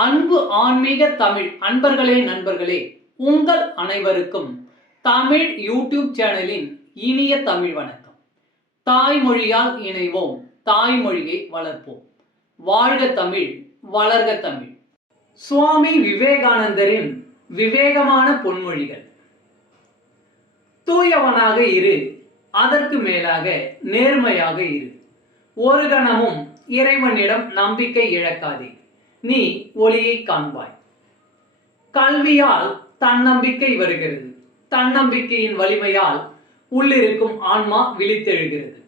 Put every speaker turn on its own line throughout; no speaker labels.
அன்பு ஆன்மீக தமிழ். அன்பர்களே நண்பர்களே உங்கள் அனைவருக்கும் தமிழ் யூடியூப் சேனலின் இனிய தமிழ் வணக்கம். தாய்மொழியால் இணைவோம். தாய்மொழியை வளர்ப்போம். வாழ்க தமிழ் வளர்க தமிழ். சுவாமி விவேகானந்தரின் விவேகமான பொன்மொழிகள். தூயவனாக இரு அதற்கு மேலாக நேர்மையாக இரு. ஒரு கணமும் இறைவனிடம் நம்பிக்கை இழக்காதே. நீ ஒளியை காண்பாய். கல்வியால் தன்னம்பிக்கை வருகிறது. தன்னம்பிக்கையின் வலிமையால் உள்ளிருக்கும் ஆன்மா விழித்தெழுகிறது.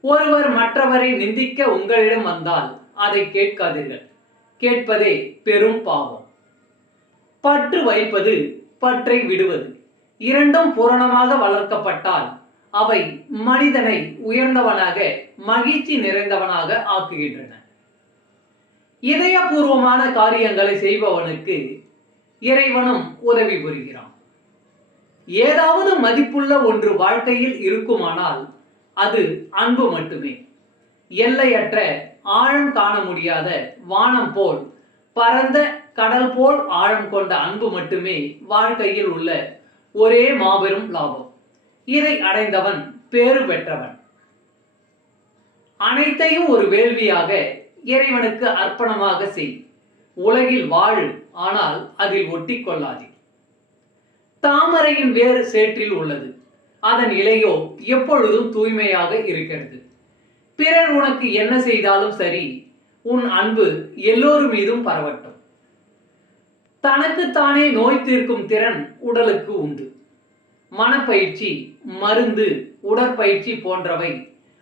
ஒருவர் மற்றவரை நிந்திக்க உங்களிடம் வந்தால் அதை கேட்காதீர்கள். கேட்பதே பெரும் பாவம். பற்று வைப்பது பற்றை விடுவது. இரண்டும் பூரணமாக வளர்க்கப்பட்டால் அவை மனிதனை உயர்ந்தவனாக மகிழ்ச்சி நிறைந்தவனாக ஆக்குகின்றன. இதயபூர்வமான காரியங்களை செய்பவனுக்கு இறைவனும் உதவி புரிகிறான். ஏதாவது மதிப்புள்ள ஒன்று வாழ்க்கையில் இருக்குமானால் அது அன்பு மட்டுமே. எல்லையற்ற ஆழம் காண முடியாத வானம் போல் பரந்த கடல் போல் ஆழம் கொண்ட அன்பு மட்டுமே வாழ்க்கையில் உள்ள ஒரே மாபெரும் லாபம். இதை அடைந்தவன் பேறு பெற்றவன். அனைத்தையும் ஒரு வேள்வியாக இறைவனுக்கு அர்ப்பணமாக செய். உலகில் வாழு ஆனால் அதில் ஒட்டி கொள்ளாதே தாமரையின் வேறு சேற்றில் உள்ளது. அதன் இலையோ எப்பொழுதும் தூய்மையாக இருக்கிறது. பிறர் உனக்கு என்ன செய்தாலும் சரி உன் அன்பு எல்லோரும் மீதும் பரவட்டும். தனக்குத்தானே நோய் தீர்க்கும் திறன் உடலுக்கு உண்டு. மனப்பயிற்சி மருந்து உடற்பயிற்சி போன்றவை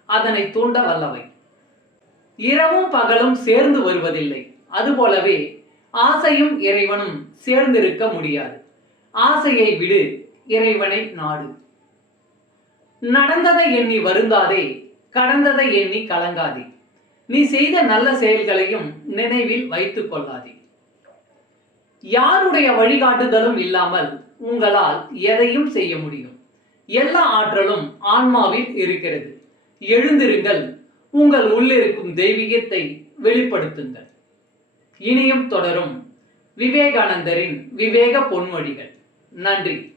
அதனை தூண்ட வல்லவை. இரவும் பகலும் சேர்ந்து வருவதில்லை. அதுபோலவே ஆசையும் இறைவனும் சேர்ந்திருக்க முடியாது. ஆசையை விடு இறைவனை நாடு. நடந்ததை எண்ணி வருந்தாதே கடந்ததை எண்ணி கலங்காதே. நீ செய்த நல்ல செயல்களையும் நினைவில் வைத்துக் கொள்ளாதே. யாருடைய வழிகாட்டுதலும் இல்லாமல் உங்களால் எதையும் செய்ய முடியும். எல்லா ஆற்றலும் ஆன்மாவில் இருக்கிறது. எழுந்திருங்கள் உங்கள் உள்ளிருக்கும் தெய்வீகத்தை வெளிப்படுத்துங்கள். இனியும் தொடரும் விவேகானந்தரின் விவேக பொன்மொழிகள். நன்றி.